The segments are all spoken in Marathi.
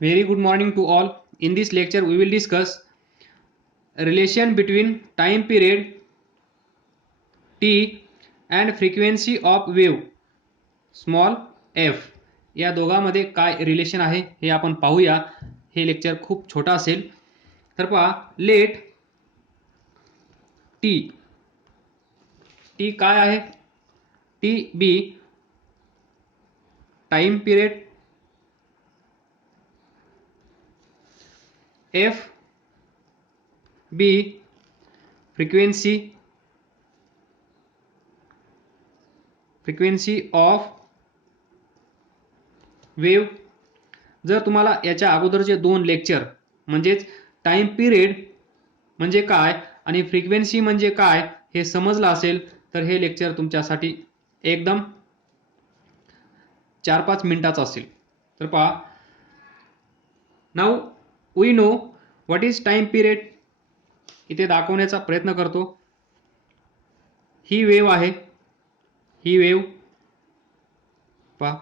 Very good morning to all. In this lecture, we will discuss relation between time period t and frequency of wave small f. या दोघांमध्ये काय रिलेशन आहे हे आपण पाहूया. हे लेक्चर खूप छोटा असेल. तर पहा, लेट टी काय आहे? T be time period, F be frequency of wave. जर तुम्हाला याच्या अगोदरचे दोन लेक्चर म्हणजेच टाइम पिरियड म्हणजे काय आणि फ्रिक्वेन्सी म्हणजे काय हे समजलं असेल तर हे लेक्चर तुमच्यासाठी एकदम 4-5 मिनिटाचं असेल. तर पहा, now we know what is time period. इथे दाखवण्याचा प्रयत्न करतो. ही वेव आहे, ही वेव पहा.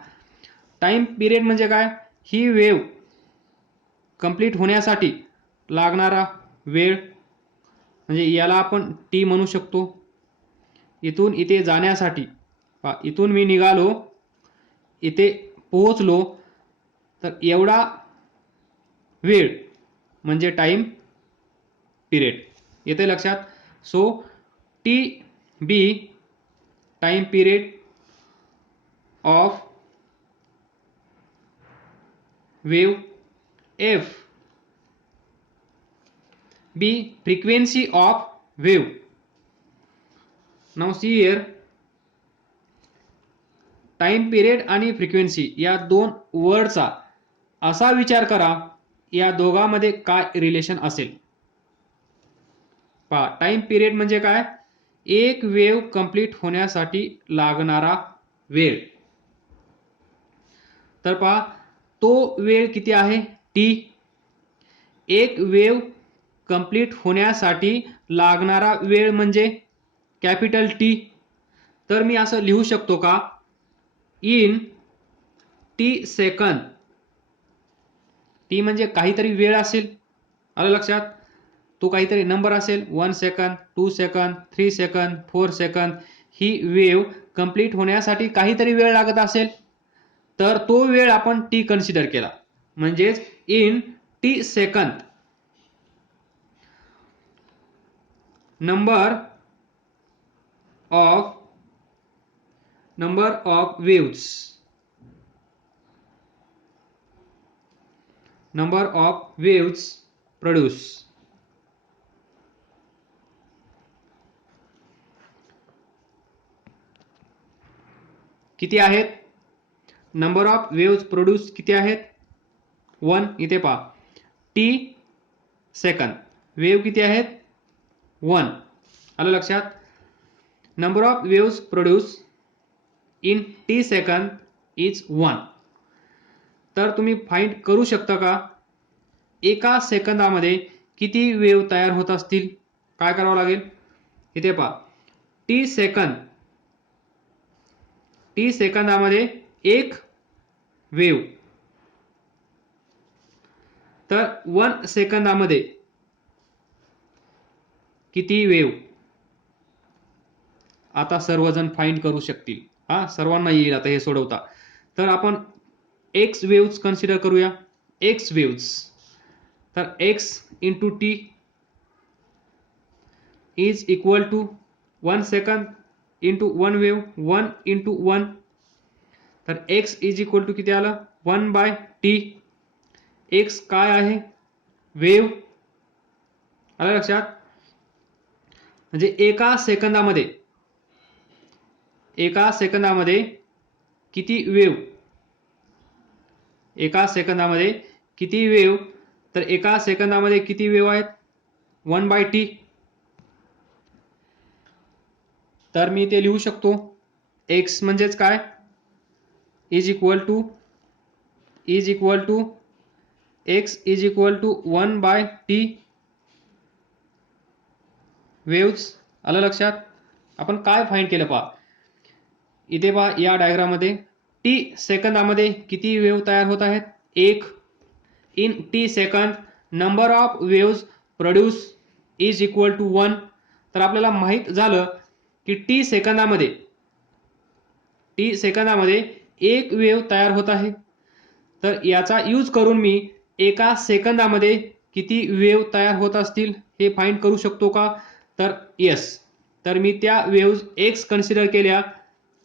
टाइम पिरियड म्हणजे काय? ही वेव कंप्लीट होण्यासाठी लागणारा वेळ, म्हणजे याला आपण टी म्हणू शकतो. इथून इथे जाण्यासाठी पहा, इथून मी निघालो, इथे पोहोचलो, तर एवढा वेळ म्हणजे टाइम पिरियड. येते लक्षात? So T be time period of wave, f b frequency of wave. Now see here, time period आणि फ्रिक्वेन्सी या दोन वर्डचा असा विचार करा, या दोघांमध्ये काय रिलेशन असेल. पहा, टाइम पिरियड म्हणजे काय? एक वेव कंप्लीट होण्यासाठी लागणारा वेळ. तर पहा, तो वेळ किती आहे? टी. एक वेव कंप्लीट होण्यासाठी लागणारा वेळ म्हणजे कॅपिटल टी. तर मी असं लिहू शकतो का? In T second. टी म्हणजे काहीतरी वेळ असेल, आलं लक्षात? तो काहीतरी नंबर असेल, 1 सेकंद, 2 सेकंद, 3 सेकंद, 4 सेकंद. ही वेव कंप्लीट होण्यासाठी काहीतरी वेळ लागत असेल, तर तो वेळ आपण टी कन्सिडर केला. म्हणजेच in T second number of waves produce. किती आहेत? नंबर ऑफ वेव्स प्रोड्यूस किती आहेत? 1. इथे पहा, टी सेकंद वेव किती आहेत? 1. आलं लक्षात? Number of waves produce in T second is 1. तर तुम्ही फाइंड करू शकता का एका सेकंदामध्ये किती वेव तयार होत असतील? काय करावं लागेल? इथे पहा, टी सेकंदामध्ये एक वेव, तर 1 सेकंदामध्ये किती वेव? आता सर्वजण फाइंड करू शकतील. सर्वांना येईल आता हे सोडवता. तर आपण एक्स वेव्स कन्सिडर करूया. एक्स वेव्स, तर X into T is equal to 1 second into 1 wave, 1 into 1. तर एक्स इज इक्वल टू किती आलं? 1/t. एक्स काय आहे? वेव. आलं लक्षात? म्हणजे एका सेकंदामध्ये किती वेव? एका सेकंदामध्ये किती वेव? तर एका सेकंदामध्ये किती वेव आहेत? 1/t. तर मी ते लिहू शकतो. एक्स म्हणजेच काय? Is equal to X is equal to 1/t waves. आलं लक्षात? आपण काय फाइंड केलं पहा, इथे पहा, या डायग्राम मध्ये टी सेकंदामध्ये किती वेव तयार होत आहेत? In T second number of waves produce is equal to 1. तर आपल्याला माहित झालं की टी सेकंदामध्ये एक वेव्ह तयार होत आहे. तर याचा यूज करून मी एका सेकंदामध्ये किती वेव्ह तयार होत असतील हे फाइंड करू शकतो का? तर येस. तर मी त्या वेव्ज एक्स कन्सिडर केल्या,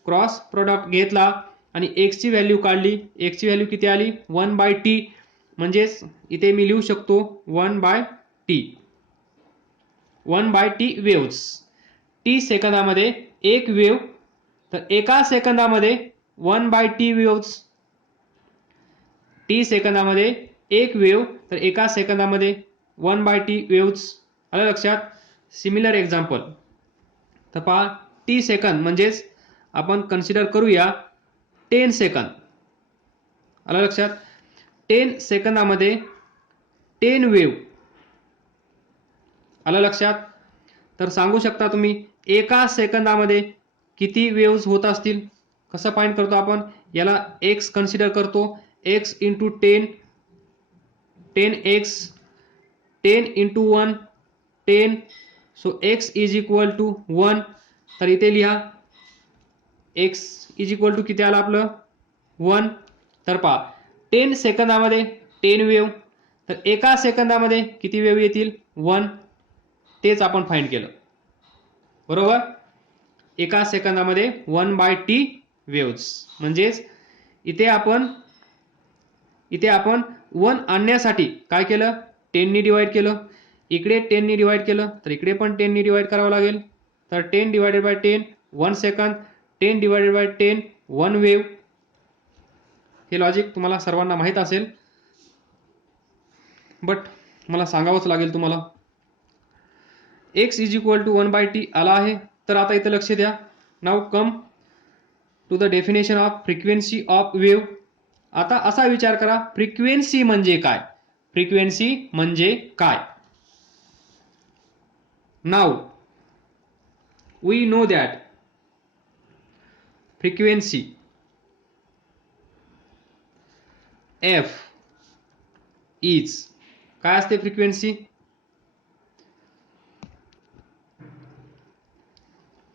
क्रॉस प्रोडक्ट घेतला आणि एक्सची व्हॅल्यू काढली. एक्सची व्हॅल्यू किती आली? 1/t. म्हणजेच इथे मी लिहू शकतो 1/t. 1/t waves. टी सेकंदामध्ये एक वेव्ह, तर एका सेकंदामध्ये 1/t वेव्स. टी सेकंदामध्ये एक वेव्ह, तर एका सेकंदामध्ये 1/t वेव्स. आलं लक्षात? Similar example. तर पहा, टी सेकंद म्हणजेच आपण कन्सिडर करूया 10 सेकंद. आलं लक्षात? 10 सेकंदामध्ये 10 वेव्ह. आलं लक्षात? तर सांगू शकता तुम्ही एका सेकंदामध्ये किती वेव्स होत असतील? कसं फाइंड करतो आपण? याला एक्स कन्सिडर करतो. X into 10, 10x, 10 into 1, 10. So X is equal to 1. तर इथे लिहा एक्स इज इक्वल टू किती आलं आपलं? 1. तर पहा 10 सेकंदामध्ये 10 वेव्ह, तर एका सेकंदामध्ये किती वेव्ह येतील? 1. तेच आपण फाइंड केलं. बरोबर? एका सेकंदामध्ये 1/t वेव्स. म्हणजेच इथे आपण 1 आणण्यासाठी काय केलं? 10 ने डिवाइड केलं. इकडे 10 ने डिवाइड केलं, तर इकडे पण 10 ने डिवाइड करावं लागेल. तर 10 divided by 10 1 second, 10 divided by 10 1 wave. हे लॉजिक तुम्हाला सर्वांना माहीत असेल, बट मला सांगावंच लागेल तुम्हाला. X is equal to 1/t आला आहे. तर आता इथं लक्ष द्या. Now come to the definition of frequency of wave. आता असा विचार करा, फ्रिक्वेन्सी म्हणजे काय? फ्रिक्वेन्सी म्हणजे काय? Now we know that frequency F is, काय असते frequency?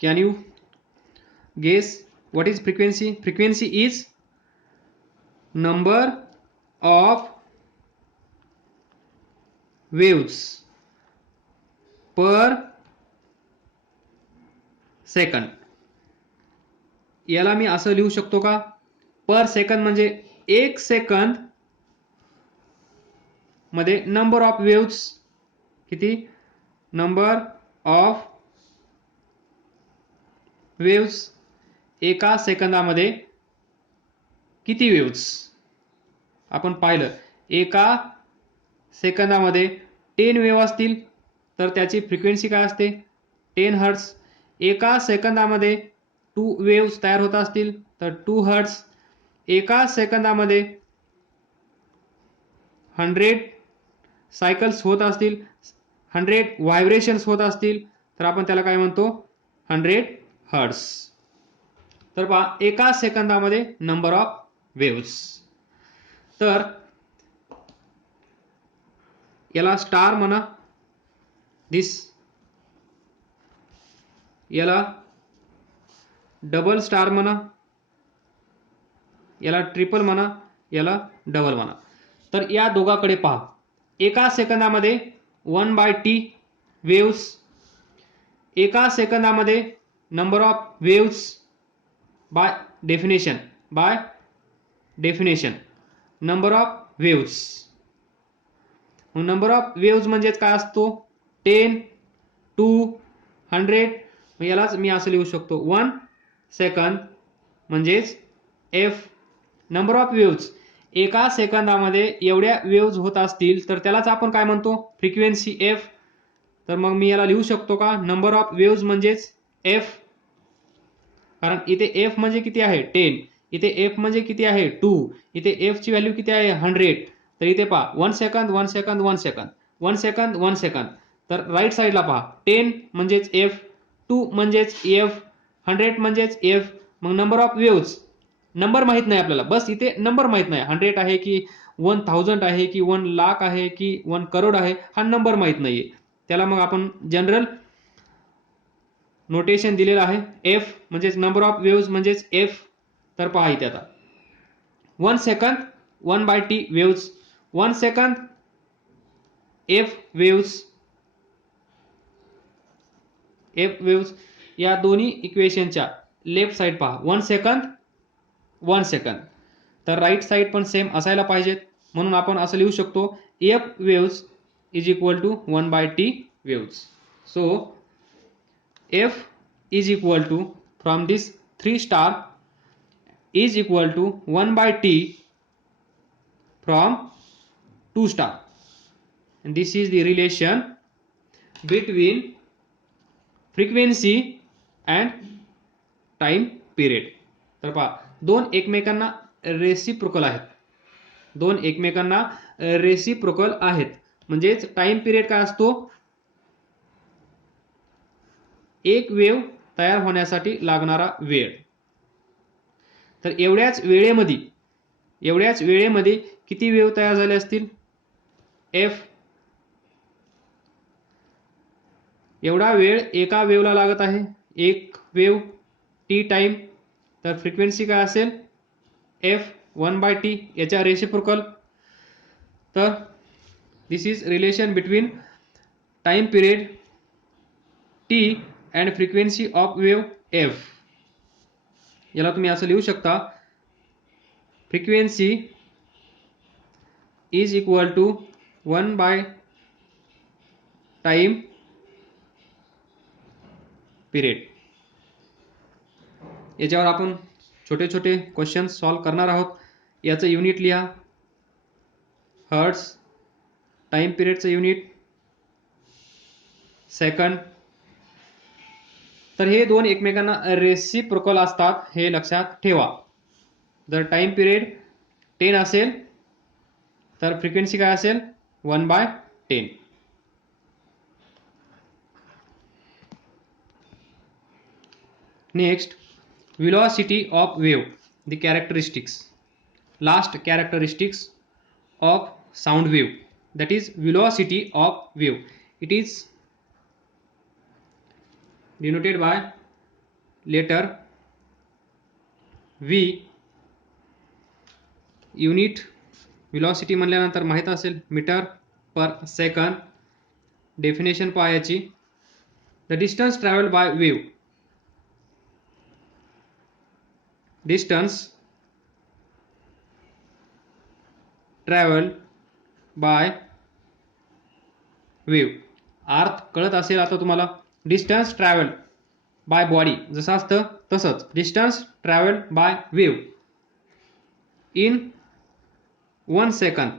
Can you guess what is frequency? Frequency is number of waves per second. याला मी असं लिहू शकतो का? पर सेकंद म्हणजे एक सेकंद मध्ये नंबर ऑफ वेव्स किती? Number of waves. एका सेकंदामध्ये किती वेव्स? आपण पाहिलं एका सेकंदामध्ये 10 वेव्ह असतील तर त्याची फ्रिक्वेन्सी काय असते? 10 हर्ट्ज. एका सेकंदामध्ये 2 वेव्स तयार होत असतील तर 2 हर्ट्ज. एका सेकंदामध्ये 100 सायकल्स होत असतील, 100 व्हायब्रेशन्स होत असतील, तर आपण त्याला काय म्हणतो? 100 हर्ट्ज. तर पहा एका सेकंदामध्ये नंबर ऑफ वेव्स. तर याला स्टार म्हणा, याला डबल स्टार म्हणा, याला ट्रिपल म्हणा, याला डबल म्हणा. तर या दोघाकडे पहा. एका सेकंदामध्ये 1/t वेव्स. एका सेकंदामध्ये number of waves by definition number of waves. Number of waves म्हणजेच काय असतो? 10, 2, 100. यालाच मी असं लिहू शकतो 1 सेकंद म्हणजेच एफ. Number of waves. एका सेकंदामध्ये एवढ्या वेव्स होत असतील तर त्यालाच आपण काय म्हणतो? Frequency F. तर मग मी याला लिहू शकतो का? नंबर ऑफ वेव्स म्हणजेच एफ. कारण इथे एफ म्हणजे किती आहे? 10. इथे एफ म्हणजे किती आहे? 2. इथे एफ ची व्हॅल्यू किती आहे? 100. तर इथे पहा 1 second 1 second 1 second 1 second 1 second. तर राईट साईडला पहा 10 म्हणजेच एफ, 2 म्हणजेच एफ, 100 म्हणजेच एफ. मग नंबर ऑफ वेव्स, नंबर माहित नाही आपल्याला, बस इथे नंबर माहित नाही 100 आहे की 1000 आहे की 1 लाख आहे की 1 करोड आहे हा नंबर माहीत नाहीये. त्याला मग आपण जनरल नोटेशन दिलेलं आहे एफ म्हणजेच नंबर ऑफ वेव्स म्हणजेच एफ. तर पहा इथे आता 1 second 1/t waves, 1 second F waves, F waves या दोन्ही इक्वेशनच्या लेफ्ट साइड पहा 1 सेकंद 1 सेकंद. तर राईट साइड पण सेम असायला पाहिजेत म्हणून आपण असं लिहू शकतो F waves is equal to 1/t waves. So F is equal to from this 3 star is equal to 1/t from 2 star, and this is the relation between frequency and time period. तर पहा दोन एकमेकांना रेसिप्रोकल आहेत, दोन एकमेकांना रेसिप्रोकल आहेत म्हणजेच टाइम पिरियड काय असतो, एक वेव्ह तयार होण्यासाठी लागणारा वेळ. तर एवढ्याच वेळेमध्ये किती वेव्ह तयार झाले असतील, एफ एवढा वेळ एका वेव्हला लागत आहे, एक वेव्ह टी टाइम. तर फ्रिक्वेन्सी काय असेल एफ 1/t याच्या रेसिप्रोकल. तर this is relation between time period T and frequency of wave F. याला तुम्ही असं लिहू शकता फ्रिक्वेन्सी इज इक्वल टू 1/टाइम पिरियड. याच्यावर आपण छोटे छोटे क्वेश्चन सॉल्व करणार आहोत. याचं युनिट लिहा हर्ट्स, टाइम पिरियडचं युनिट सेकंड. तर हे दोन एकमेकांना रेसिप्रोकल असतात हे लक्षात ठेवा. जर टाइम पिरियड 10 असेल तर फ्रिक्वेन्सी काय असेल 1/10. Next velocity of wave, the characteristics, last characteristics of sound wave, that is velocity of wave. It is denoted by letter v. Unit velocity म्हणल्यानंतर माहित असेल मीटर पर सेकंद. डेफिनेशन पाहायची, the distance travelled by wave, distance travel by wave. अर्थ कळत असेल आता तुम्हाला. डिस्टन्स ट्रॅव्हल बाय बॉडी जसं असतं तसंच distance travel by wave in 1 second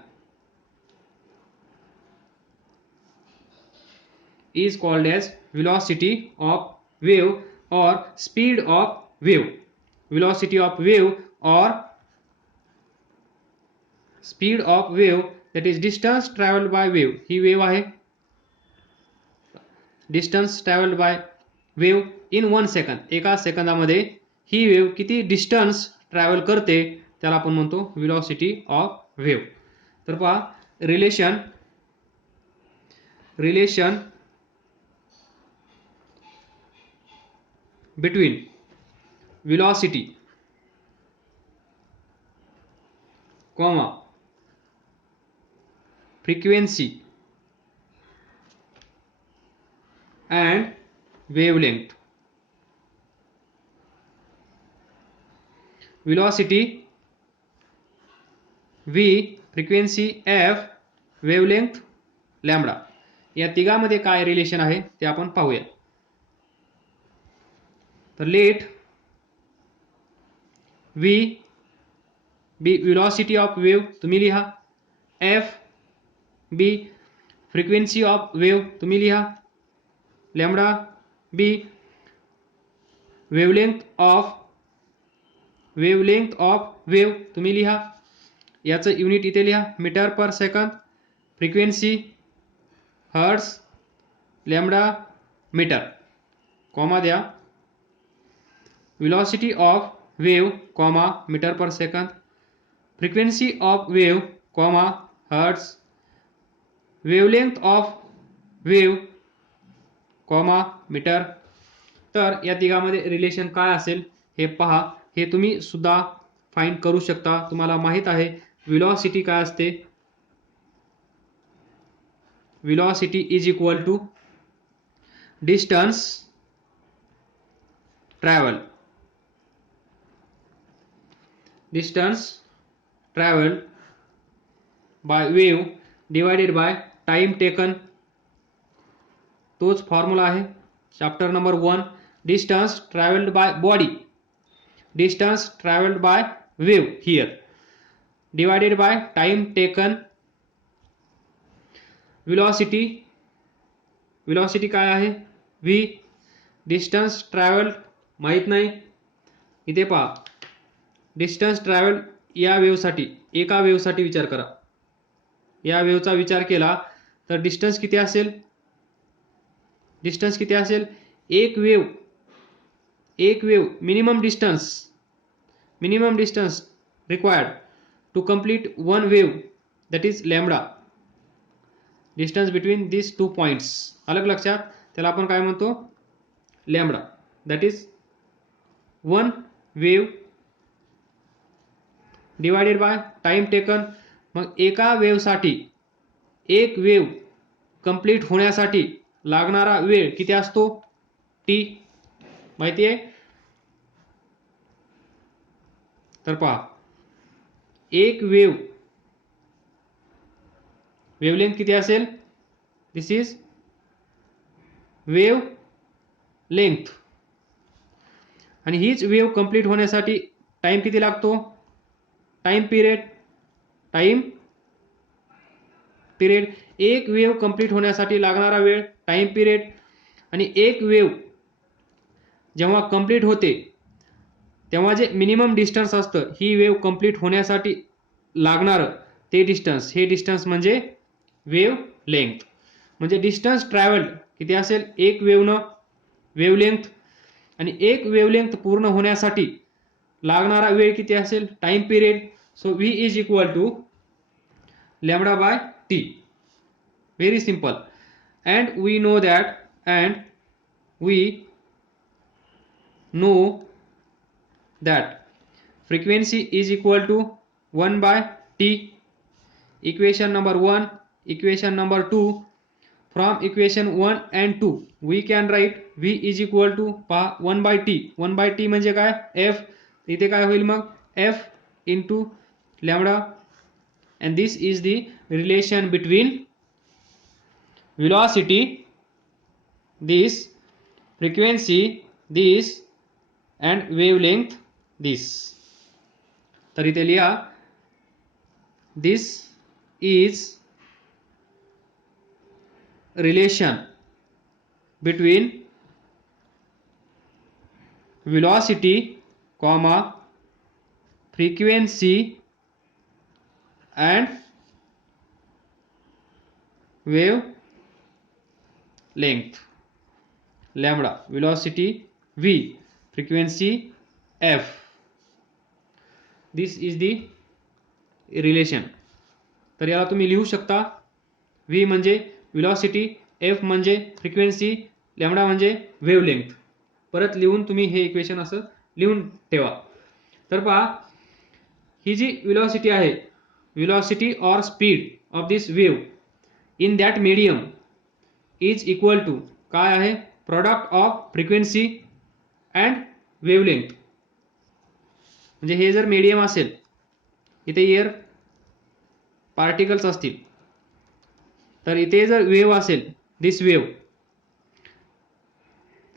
is called as velocity of wave or speed of wave. Velocity of wave or speed of wave, that is distance traveled by wave. ही वेव्ह आहे, distance travelled by wave in 1 second. एका सेकंदामध्ये ही वेव्ह किती डिस्टन्स ट्रॅव्हल करते त्याला आपण म्हणतो velocity of wave. तर पहा relation between velocity comma frequency and wavelength. velocity v, frequency f, wavelength lambda. या तिघांमध्ये काय रिलेशन आहे ते आपण पाहूया. तर let v be velocity of wave तुम्ही लिहा, f be frequency of wave तुम्ही लिहा, lambda be wavelength of wave तुम्ही लिहा. याचं युनिट इथे लिहा metre per second, frequency hertz, lambda metre, comma द्या velocity of wave, metre per second, frequency of wave, comma hertz, wavelength of wave comma metre. तर या तिघांमध्ये रिलेशन काय असेल हे पहा. हे तुम्ही सुद्धा फाइंड करू शकता. तुम्हाला माहित आहे व्हेलॉसिटी काय असते. Velocity is equal to distance travel, distance travel by wave divided by time taken. तोच फॉर्म्युला आहे chapter number 1. Distance travelled by body, distance travelled by wave here divided by time taken. Velocity, velocity काय आहे v. डिस्टन्स ट्रॅव्हल्ड माहित नाही. इथे पहा डिस्टन्स ट्रॅव्हल या वेव्हसाठी, एका वेव्हसाठी विचार करा. या वेव्हचा विचार केला तर डिस्टन्स किती असेल, डिस्टन्स किती असेल. एक wave minimum distance required to complete one wave that is lambda, distance between this two points. अलग लक्षात, त्याला आपण काय म्हणतो lambda. That is one wave divided by time taken. मग एका वेव्हसाठी, एक वेव्ह कंप्लीट होण्यासाठी लागणारा वेळ किती असतो टी, माहिती आहे. तर पहा एक वेवलेंथ किती असेल. दिस इज वेव लेंथ. आणि हीच वेव कंप्लीट होण्यासाठी टाइम किती लागतो, टाइम पिरियड. एक वेव कंप्लीट होण्यासाठी लागणारा वेळ टाइम पिरियड. आणि एक वेव जेव्हा कंप्लीट होते तेव्हा जे मिनिमम डिस्टन्स असतं ही वेव कंप्लीट होण्यासाठी लागणारं ते डिस्टन्स, हे डिस्टन्स म्हणजे वेव लेंथ. म्हणजे डिस्टन्स ट्रॅव्हल्ड किती असेल एक वेवलेंथ. आणि एक वेवलेंथ पूर्ण होण्यासाठी लागणारा वेळ किती असेल time period. So v is equal to lambda by T. Very simple. And we know that frequency is equal to 1 by t. Equation number 1, equation number 2. From equation 1 and 2 we can write v is equal to 1 by t. 1 by t म्हणजे काय f. इथे काय होईल मग f into lambda. and this is the relation between velocity, this frequency, this and wavelength, this. तर इथे लिहा this is relation between velocity, frequency and wave length. lambda velocity v, frequency f. this is the relation. तर याला तुम्ही लिहू शकता v म्हणजे velocity, f म्हणजे frequency, लॅम्बडा म्हणजे वेवलेंथ. परत लिहून तुम्ही हे इक्वेशन असं लिहून ठेवा. तर पहा ही जी velocity आहे, velocity or speed of this wave in that medium is equal to काय आहे product of frequency and wavelength. म्हणजे हे जर मीडियम असेल, इथे एअर पार्टिकल्स असतील, तर इथे जर वेव्ह असेल दिस वेव्ह,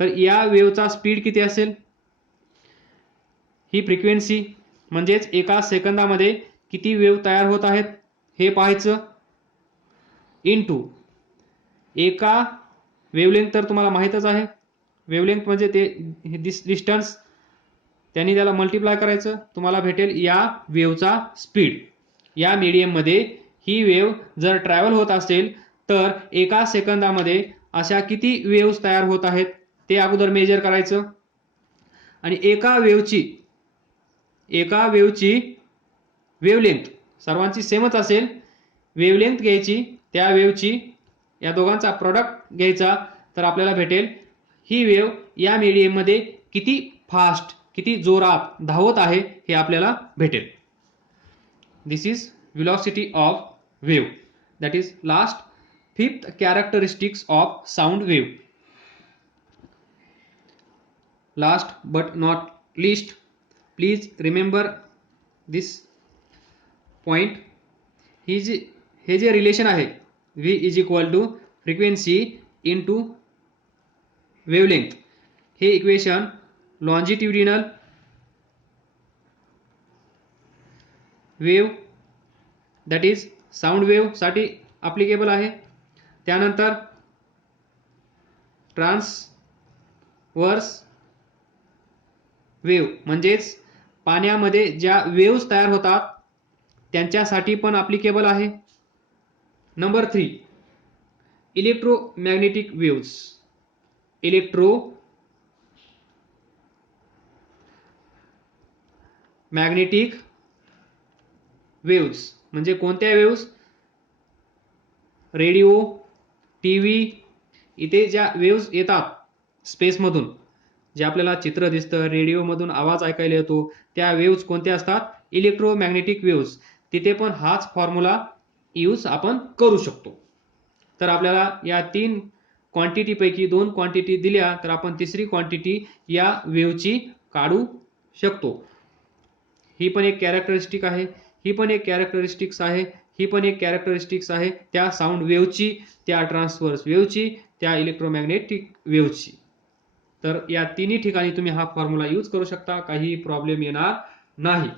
तर या वेव्हचा स्पीड किती असेल, ही फ्रिक्वेन्सी म्हणजेच एका सेकंदामध्ये किती वेव्ह तयार होत आहेत हे पाहायचं, इनटू एका वेवलेंथ. तर तुम्हाला माहीतच आहे वेवलेंथ म्हणजे ते डिस्टन्स, त्यांनी त्याला मल्टिप्लाय करायचं, तुम्हाला भेटेल या वेव्हचा स्पीड. या मीडियममध्ये ही वेव्ह जर ट्रॅव्हल होत असेल तर एका सेकंदामध्ये अशा किती वेव्हज तयार होत आहेत ते अगोदर मेजर करायचं. आणि एका वेव्हची वेवलेंथ सर्वांची सेमच असेल, वेवलेंथ घ्यायची, त्या वेवची या दोघांचा प्रोडक्ट घ्यायचा, तर आपल्याला भेटेल ही वेव या मीडियममध्ये किती फास्ट, किती जोरात धावत आहे हे आपल्याला भेटेल. दिस is velocity of wave. That is last fifth characteristics of sound wave. Last but not least, please remember this point. हे जे रिलेशन आहे v is equal to frequency into wavelength, हे equation longitudinal wave that is sound wave साठी ॲप्लिकेबल आहे. त्यानंतर ट्रान्सवर्स वेव म्हणजेच पाण्यामध्ये ज्या वेव्स तयार होतात त्यांच्यासाठी पण ॲप्लिकेबल आहे. Number 3, electromagnetic waves. Electromagnetic waves म्हणजे कोणत्या वेव्स? रेडिओ, टीव्ही, इथे ज्या वेव्स येतात स्पेसमधून, जे आपल्याला चित्र दिसतं, रेडिओमधून आवाज ऐकायला येतो, त्या वेव्स कोणत्या असतात? Electromagnetic waves. तिथे पण हाच फॉर्म्युला यूज आपण करू शकतो. तर आपल्याला या 3 क्वांटिटीपैकी 2 क्वांटिटी दिल्या तर आपण तिसरी क्वांटिटी या वेव्हची काढू शकतो. ही पण एक कॅरेक्टरिस्टिक आहे, ही पण एक कॅरेक्टरिस्टिक्स आहे, ही पण एक कॅरेक्टरिस्टिक्स आहे त्या साऊंड वेव्हची, त्या ट्रान्सव्हर्स वेव्हची, त्या इलेक्ट्रोमॅग्नेटिक वेव्हची. तर या तिन्ही ठिकाणी तुम्ही हा फॉर्म्युला यूज करू शकता, काही प्रॉब्लेम येणार नाही.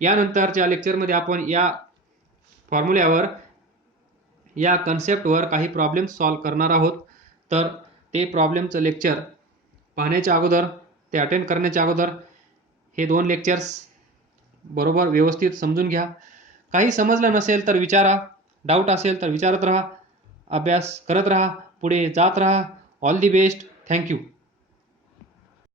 यानंतरच्या लेक्चरमध्ये आपण या फॉर्म्युल्यावर, या कन्सेप्टवर काही प्रॉब्लेम सॉल्व करणार आहोत. तर ते प्रॉब्लेमचं लेक्चर पाहण्याच्या अगोदर, ते अटेंड करण्याच्या अगोदर हे 2 लेक्चर्स बरोबर व्यवस्थित समजून घ्या. काही समजलं नसेल तर विचारा, डाऊट असेल तर विचारत राहा, अभ्यास करत राहा, पुढे जात राहा. All the best. थँक्यू.